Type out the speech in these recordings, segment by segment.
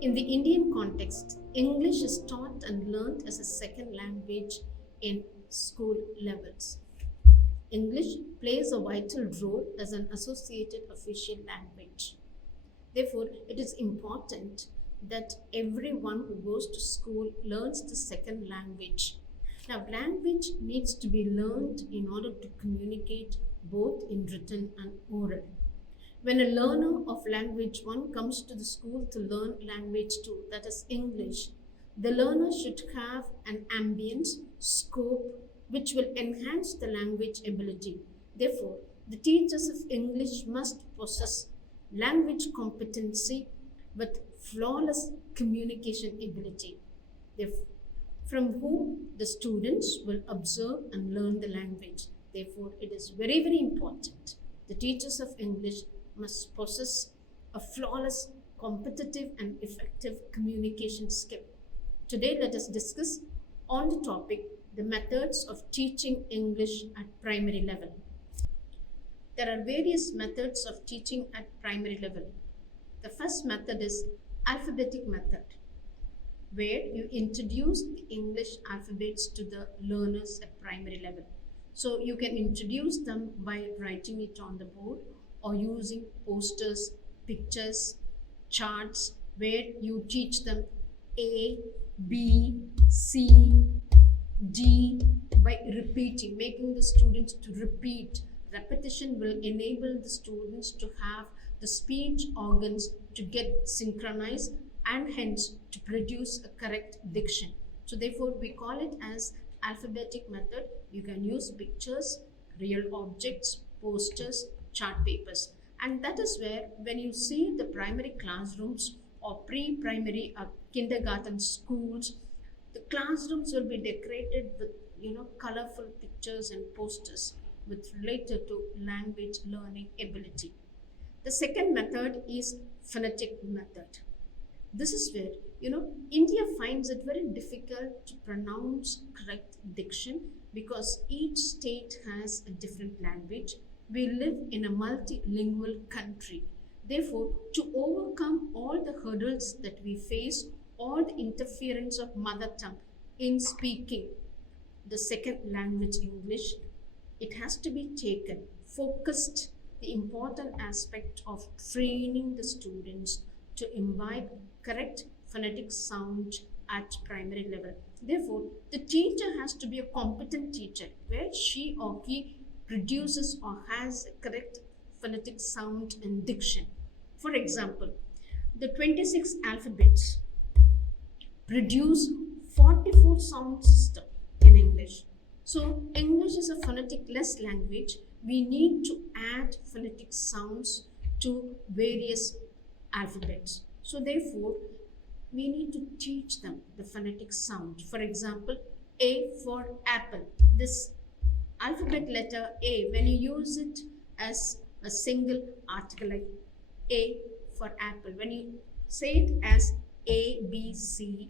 In the Indian context, English is taught and learned as a second language in school levels. English plays a vital role as an associated official language. Therefore, it is important that everyone who goes to school learns the second language. Now, language needs to be learned in order to communicate both in written and oral. When a learner of language 1 comes to the school to learn language 2, that is English, the learner should have an ambience, scope, which will enhance the language ability. Therefore, the teachers of English must possess language competency with flawless communication ability, from whom the students will observe and learn the language. Therefore, it is very, very important. The teachers of English must possess a flawless, competitive, and effective communication skill. Today, let us discuss on the topic the methods of teaching English at primary level. There are various methods of teaching at primary level. The first method is alphabetic method, where you introduce the English alphabets to the learners at primary level. So you can introduce them by writing it on the board or using posters, pictures, charts, where you teach them A, B, C, D by repeating, making the students to repeat. Repetition will enable the students to have the speech organs to get synchronized and hence to produce a correct diction. So therefore we call it as alphabetic method. You can use pictures, real objects, posters, chart papers. And that is where when you see the primary classrooms or pre-primary kindergarten schools, the classrooms will be decorated with colorful pictures and posters with related to language learning ability. The second method is phonetic method. This is where India finds it very difficult to pronounce correct diction because each state has a different language. We live in a multilingual country. Therefore, to overcome all the hurdles that we face or the interference of mother tongue in speaking the second language English, it has to be taken, focused, the important aspect of training the students to imbibe correct phonetic sound at primary level. Therefore, the teacher has to be a competent teacher where she or he produces or has a correct phonetic sound and diction. For example, the 26 alphabets produce 44 sound system in English. So English is a phonetic-less language. We need to add phonetic sounds to various alphabets. So therefore, we need to teach them the phonetic sound. For example, A for apple. This alphabet letter A, when you use it as a single article like A for apple, when you say it as A, B, C,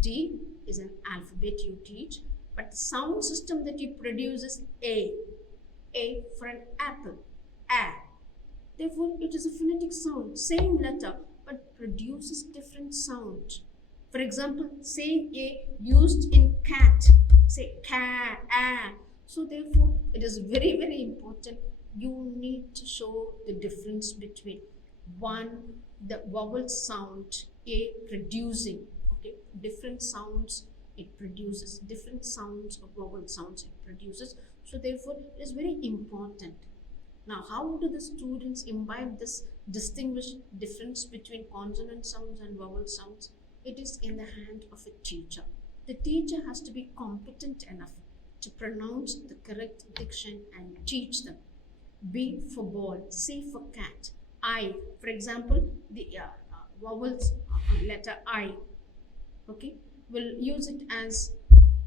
D is an alphabet you teach, but the sound system that you produce is A for an apple, A. Therefore, it is a phonetic sound, same letter, but produces different sound. For example, saying A used in cat, say cat, A. So therefore, it is very, very important. You need to show the difference between one, the vowel sound, A producing, okay, different sounds it produces, different sounds of vowel sounds it produces. So therefore, it is very important. Now, how do the students imbibe this distinguished difference between consonant sounds and vowel sounds? It is in the hand of a teacher. The teacher has to be competent enough to pronounce the correct diction and teach them. B for ball, C for cat, I. For example, the vowels letter I, okay, will use it as,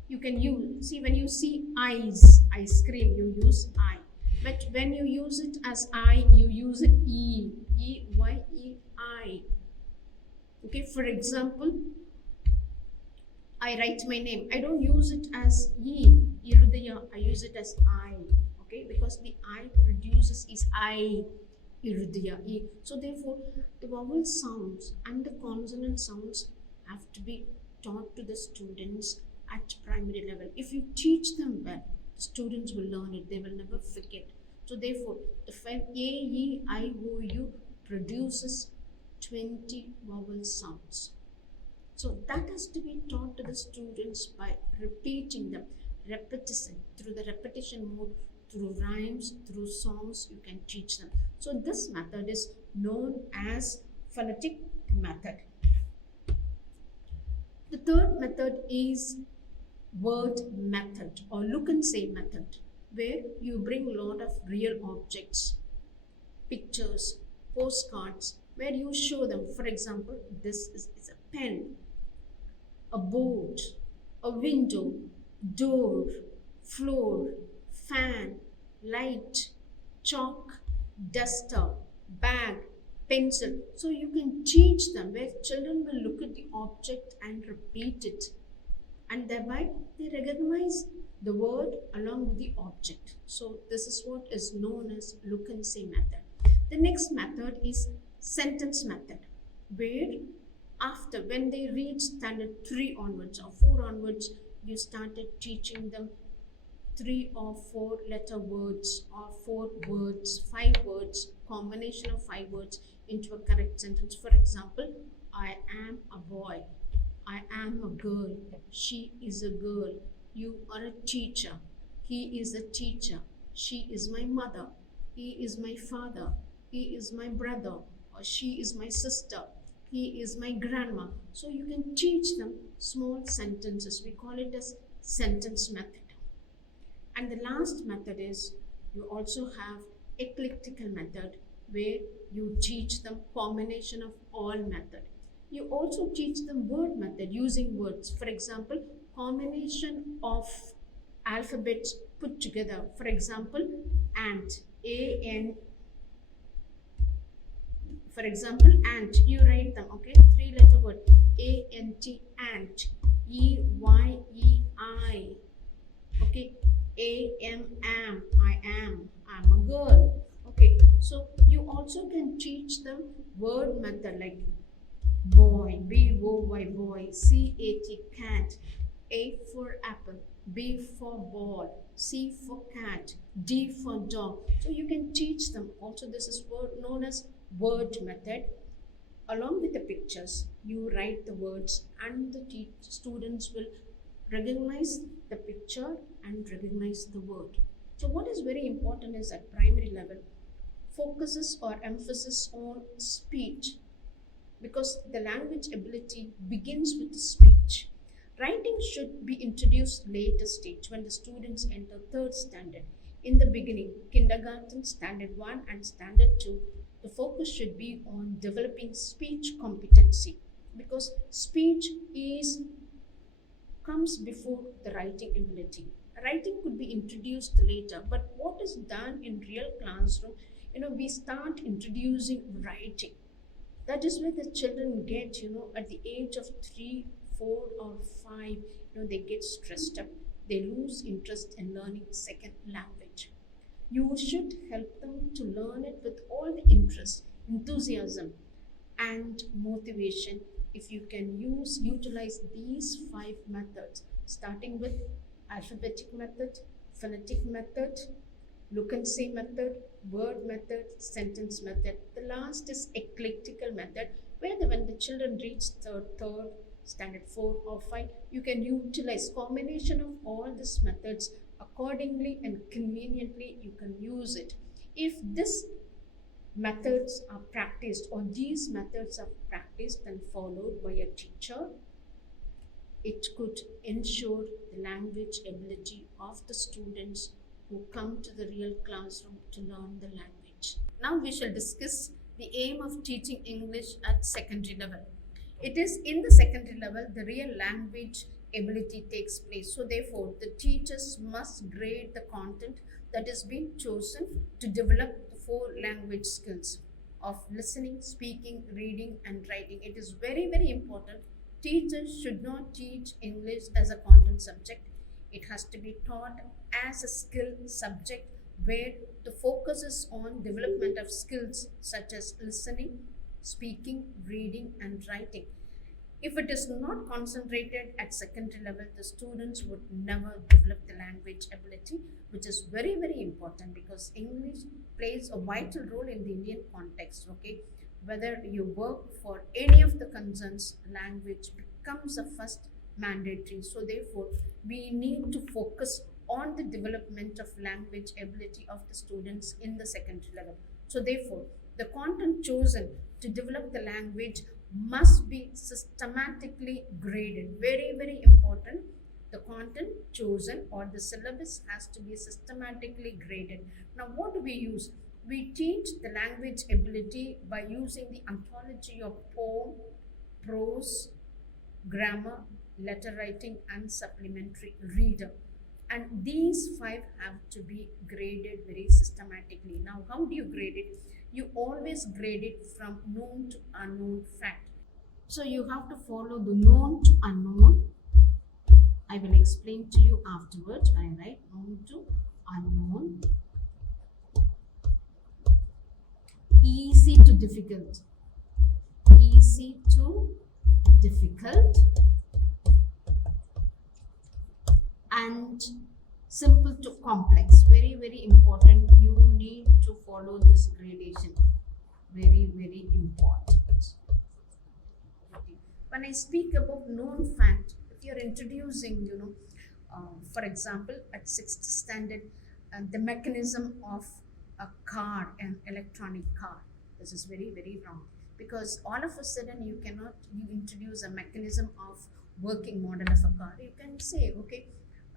you can use, see when you see ice cream, you use I. But when you use it as I, you use it E, E-Y-E-I. Okay, for example, I write my name. I don't use it as E, Irudaya. I use it as I. Okay, because the I produces is I. Iridia, E. So therefore, the vowel sounds and the consonant sounds have to be taught to the students at primary level. If you teach them well, the students will learn it. They will never forget. So therefore, the five A, E, I, O, U produces 20 vowel sounds. So that has to be taught to the students by repeating them, repetition, through the repetition mode, through rhymes, through songs, you can teach them. So this method is known as phonetic method. The third method is word method or look and say method, where you bring a lot of real objects, pictures, postcards, where you show them. For example, this is a pen, a board, a window, door, floor, fan, light, chalk, duster, bag, pencil. So you can teach them where children will look at the object and repeat it, and thereby they recognize the word along with the object. So this is what is known as look and say method. The next method is sentence method, where after when they reach standard 3 onwards or 4 onwards, you started teaching them 3 or 4 letter words or 4 words, 5 words, combination of 5 words into a correct sentence. For example, I am a boy, I am a girl, she is a girl, you are a teacher, he is a teacher, she is my mother, he is my father, he is my brother, or she is my sister, he is my grandma. So you can teach them small sentences. We call it as sentence method. And the last method is you also have eclectical method, where you teach them combination of all method. You also teach them word method using words. For example, combination of alphabets put together. For example, ant, A-N. For example, ant, you write them, okay? 3 letter word, A-N-T, ant, E-Y-E-I, okay? A-M, am, I am, I'm a girl, okay? So you also can teach them word method like boy, B-O-Y, boy, C-A-T, cat, A for apple, B for ball, C for cat, D for dog. So you can teach them. Also, this is known as word method. Along with the pictures, you write the words and the students will recognize the picture and recognize the word. So what is very important is at primary level, focuses or emphasis on speech, because the language ability begins with the speech. Writing should be introduced later stage when the students enter 3rd standard. In the beginning, kindergarten, standard 1 and standard 2, the focus should be on developing speech competency, because speech comes before the writing ability. Writing could be introduced later, but what is done in real classroom, we start introducing writing. That is where the children get, at the age of 3, 4 or 5, they get stressed up. They lose interest in learning second language. You should help them to learn it with all the interest, enthusiasm and motivation. If you can utilize these 5 methods, starting with alphabetic method, phonetic method, look and say method, word method, sentence method. The last is eclectical method, where when the children reach third standard 4 or 5, you can utilize combination of all these methods accordingly and conveniently. You can use it. If these methods are practiced or these methods are practiced and followed by a teacher, it could ensure the language ability of the students who come to the real classroom to learn the language. Now we shall discuss the aim of teaching English at secondary level. It is in the secondary level the real language ability takes place. So therefore, the teachers must grade the content that is being chosen to develop the 4 language skills of listening, speaking, reading and writing. It is very, very important. Teachers should not teach English as a content subject. It has to be taught as a skill subject, where The focus is on development of skills such as listening, speaking, reading, and writing. If it is not concentrated at secondary level, the students would never develop the language ability, which is very, very important because English plays a vital role in the Indian context. Okay, whether you work for any of the concerns, language becomes a first mandatory. So, therefore, we need to focus on the development of language ability of the students in the secondary level. So, therefore, the content chosen to develop the language must be systematically graded. Very, very important. The content chosen or the syllabus has to be systematically graded. Now, what do we use? We teach the language ability by using the anthology of poem, prose, grammar, letter writing, and supplementary reader. And these five have to be graded very systematically. Now, how do you grade it? You always grade it from known to unknown fact. So, you have to follow the known to unknown. I will explain to you afterwards. I write known to unknown, easy to difficult, easy to difficult, and simple to complex. Very, very important. You need to follow this gradation. Very, very important. When I speak about known fact, if you're introducing, for example, at sixth standard, the mechanism of a car, an electronic car, this is very, very wrong because all of a sudden you introduce a mechanism of working model of a car. You can say, okay,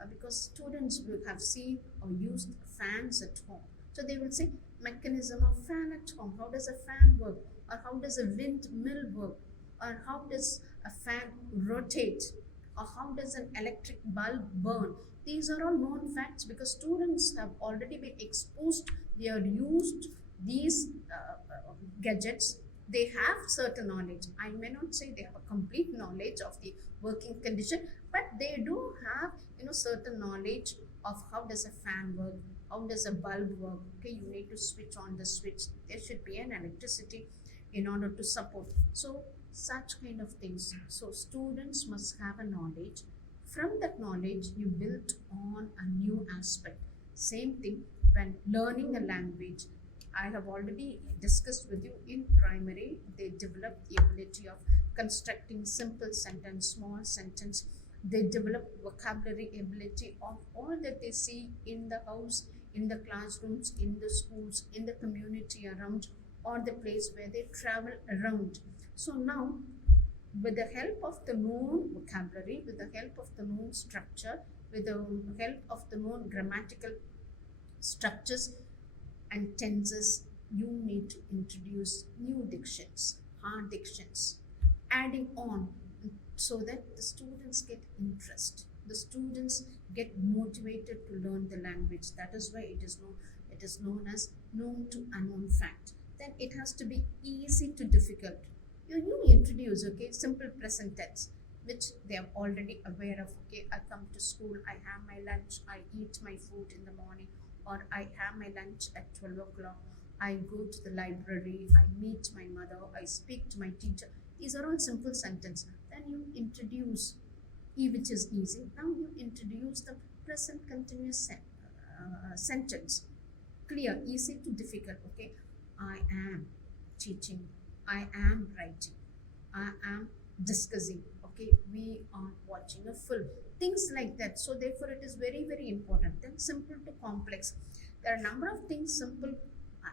because students will have seen or used fans at home. So they will say mechanism of fan at home. How does a fan work? Or how does a windmill work? Or how does a fan rotate? Or how does an electric bulb burn? These are all known facts because students have already been exposed. They are used these gadgets. They have certain knowledge. I may not say they have a complete knowledge of the working condition, but they do have certain knowledge of how does a fan work, how does a bulb work. Okay, you need to switch on the switch. There should be an electricity in order to support. So such kind of things. So students must have a knowledge. From that knowledge, you build on a new aspect. Same thing when learning a language. I have already discussed with you in primary, they develop the ability of constructing simple sentence, small sentence. They develop vocabulary ability of all that they see in the house, in the classrooms, in the schools, in the community around, or the place where they travel around. So now, with the help of the known vocabulary, with the help of the known structure, with the help of the known grammatical structures and tenses, you need to introduce new dictions, hard dictions, adding on so that the students get interest. The students get motivated to learn the language. That is why it is known as known to unknown fact. Then it has to be easy to difficult. You introduce, okay, simple present tense, which they are already aware of. Okay, I come to school, I have my lunch, I eat my food in the morning, or I have my lunch at 12 o'clock, I go to the library, I meet my mother, I speak to my teacher. These are all simple sentences. Then you introduce E, which is easy. Now you introduce the present continuous sentence. Clear, easy to difficult. Okay, I am teaching, I am writing, I am discussing. Okay, we are watching a film. Things like that. So therefore, it is very, very important. Then simple to complex. There are a number of things. Simple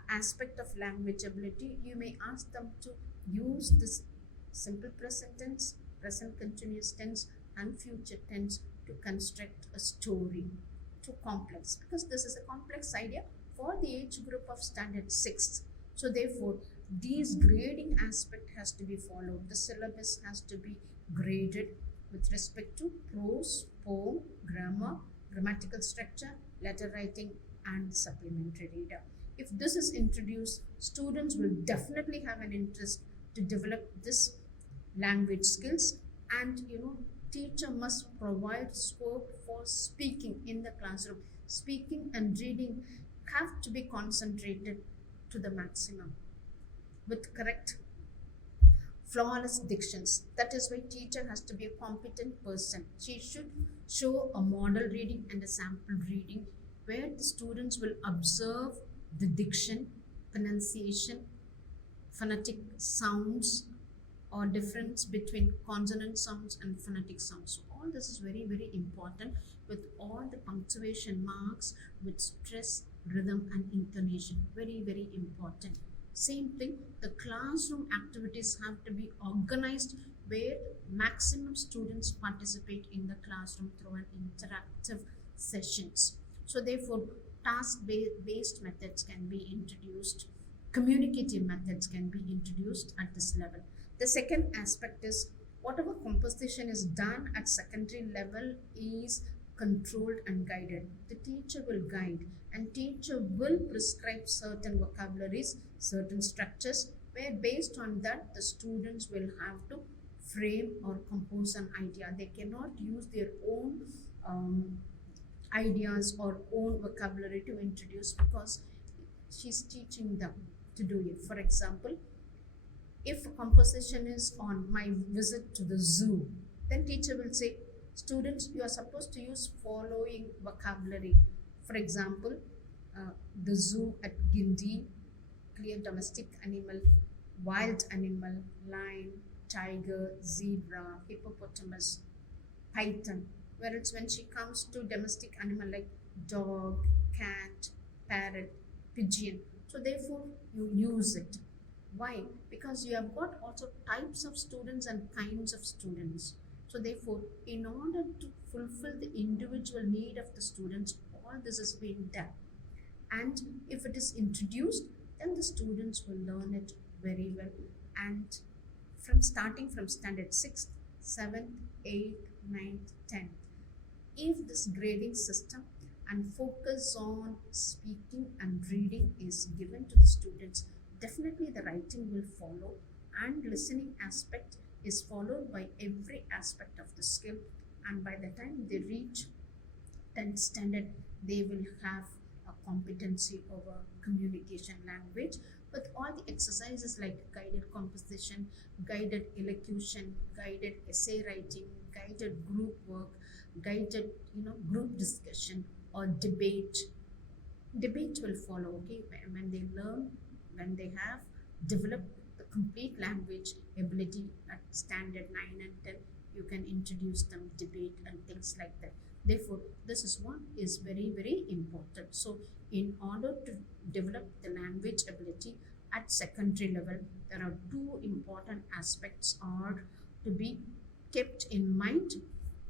aspect of language ability. You may ask them to use this simple present tense, present continuous tense, and future tense to construct a story. Too complex because this is a complex idea for the age group of standard 6. So therefore, these grading aspect has to be followed. The syllabus has to be graded with respect to prose, poem, grammar, grammatical structure, letter writing, and supplementary reader. If this is introduced, students will definitely have an interest to develop this language skills, and teacher must provide scope for speaking in the classroom. Speaking and reading have to be concentrated to the maximum with correct flawless dictions. That is why teacher has to be a competent person. She should show a model reading and a sample reading where the students will observe the diction, pronunciation, phonetic sounds, or difference between consonant sounds and phonetic sounds. So all this is very, very important with all the punctuation marks, with stress, rhythm, and intonation. Very, very important. Same thing, the classroom activities have to be organized where maximum students participate in the classroom through an interactive sessions. So therefore, task-based methods can be introduced, communicative methods can be introduced at this level. The second aspect is whatever composition is done at secondary level is controlled and guided. The teacher will guide and teacher will prescribe certain vocabularies, certain structures where based on that the students will have to frame or compose an idea. They cannot use their own ideas or own vocabulary to introduce because she's teaching them to do it. For example, if a composition is on my visit to the zoo, then teacher will say, students, you are supposed to use following vocabulary. For example, the zoo at Gindi, clear domestic animal, wild animal, lion, tiger, zebra, hippopotamus, python. Whereas when she comes to domestic animal like dog, cat, parrot, pigeon, so therefore you use it. Why? Because you have got also types of students and kinds of students. So therefore, in order to fulfill the individual need of the students, all this is being done. And if it is introduced, then the students will learn it very well. And from starting from standard 6th, 7th, 8th, 9th, 10th, if this grading system and focus on speaking and reading is given to the students, definitely the writing will follow and listening aspect is followed by every aspect of the skill, and by the time they reach 10th standard they will have a competency over communication language with all the exercises like guided composition, guided elocution, guided essay writing, guided group work, guided group discussion or debate. Debate will follow, okay, when they learn, when they have developed the complete language ability at standard 9 and 10, you can introduce them debate and things like that. Therefore, this is what is very, very important. So in order to develop the language ability at secondary level, there are two important aspects are to be kept in mind.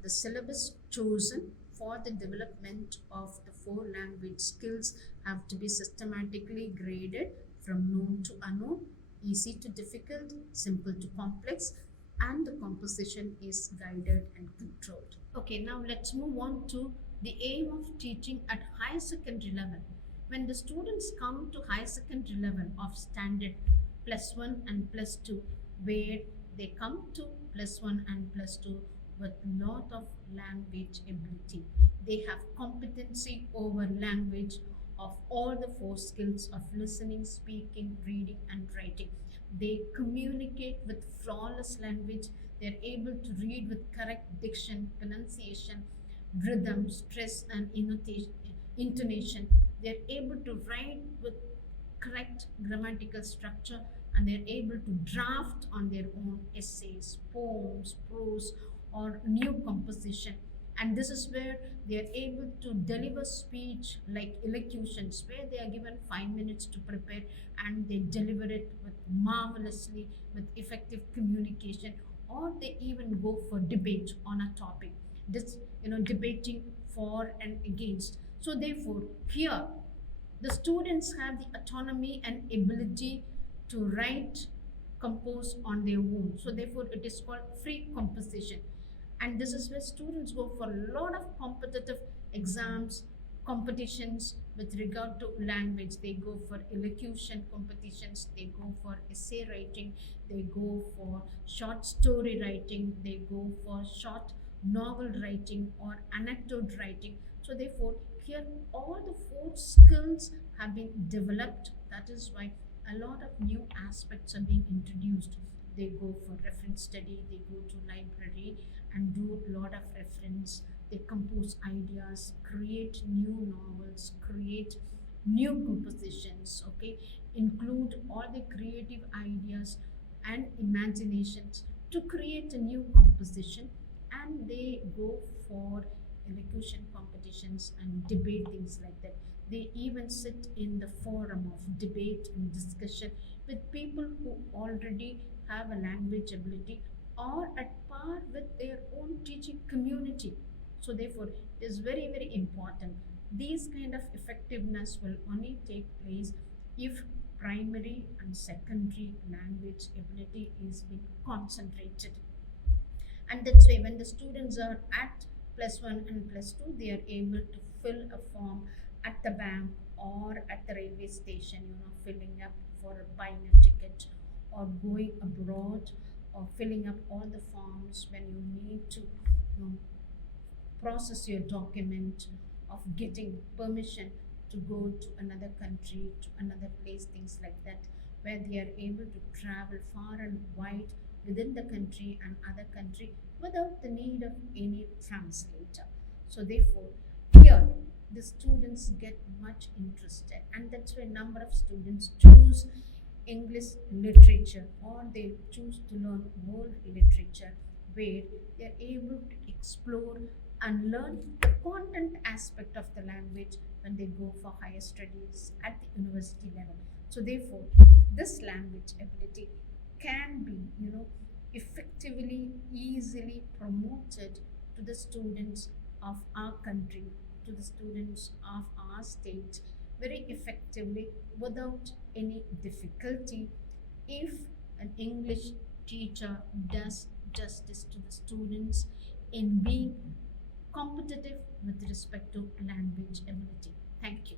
The syllabus chosen for the development of the 4 language skills have to be systematically graded from known to unknown, easy to difficult, simple to complex, and the composition is guided and controlled. Okay, now let's move on to the aim of teaching at higher secondary level. When the students come to higher secondary level of standard +1 and +2, where they come to +1 and +2 with lot of language ability, they have competency over language of all the 4 skills of listening, speaking, reading, and writing. They communicate with flawless language. They're able to read with correct diction, pronunciation, rhythm, stress, and intonation. They're able to write with correct grammatical structure, and they're able to draft on their own essays, poems, prose, or new composition. And this is where they are able to deliver speech like elocutions, where they are given 5 minutes to prepare and they deliver it with marvelously with effective communication, or they even go for debate on a topic, this debating for and against. So therefore here the students have the autonomy and ability to write, compose on their own. So therefore it is called free composition. And this is where students go for a lot of competitive exams, competitions with regard to language. They go for elocution competitions, they go for essay writing, they go for short story writing, they go for short novel writing or anecdote writing. So therefore here all the four skills have been developed. That is why a lot of new aspects are being introduced. They go for reference study, they go to library and do a lot of reference. They compose ideas, create new novels, create new compositions, okay, include all the creative ideas and imaginations to create a new composition. And they go for elocution competitions and debate, things like that. They even sit in the forum of debate and discussion with people who already have a language ability or at par with their own teaching community. So therefore it is very very important. These kind of effectiveness will only take place if primary and secondary language ability is being concentrated. And that's why when the students are at +1 and +2, they are able to fill a form at the bank or at the railway station, filling up for buying a ticket or going abroad, or filling up all the forms when you need to know, process your document of getting permission to go to another country, to another place, things like that, where they are able to travel far and wide within the country and other country without the need of any translator. So therefore, here the students get much interested, and that's why number of students choose English literature, or they choose to learn world literature, where they are able to explore and learn the content aspect of the language when they go for higher studies at the university level. So therefore, this language ability can be, effectively, easily promoted to the students of our country, to the students of our state, very effectively without any difficulty, if an English teacher does justice to the students in being competitive with respect to language ability. Thank you.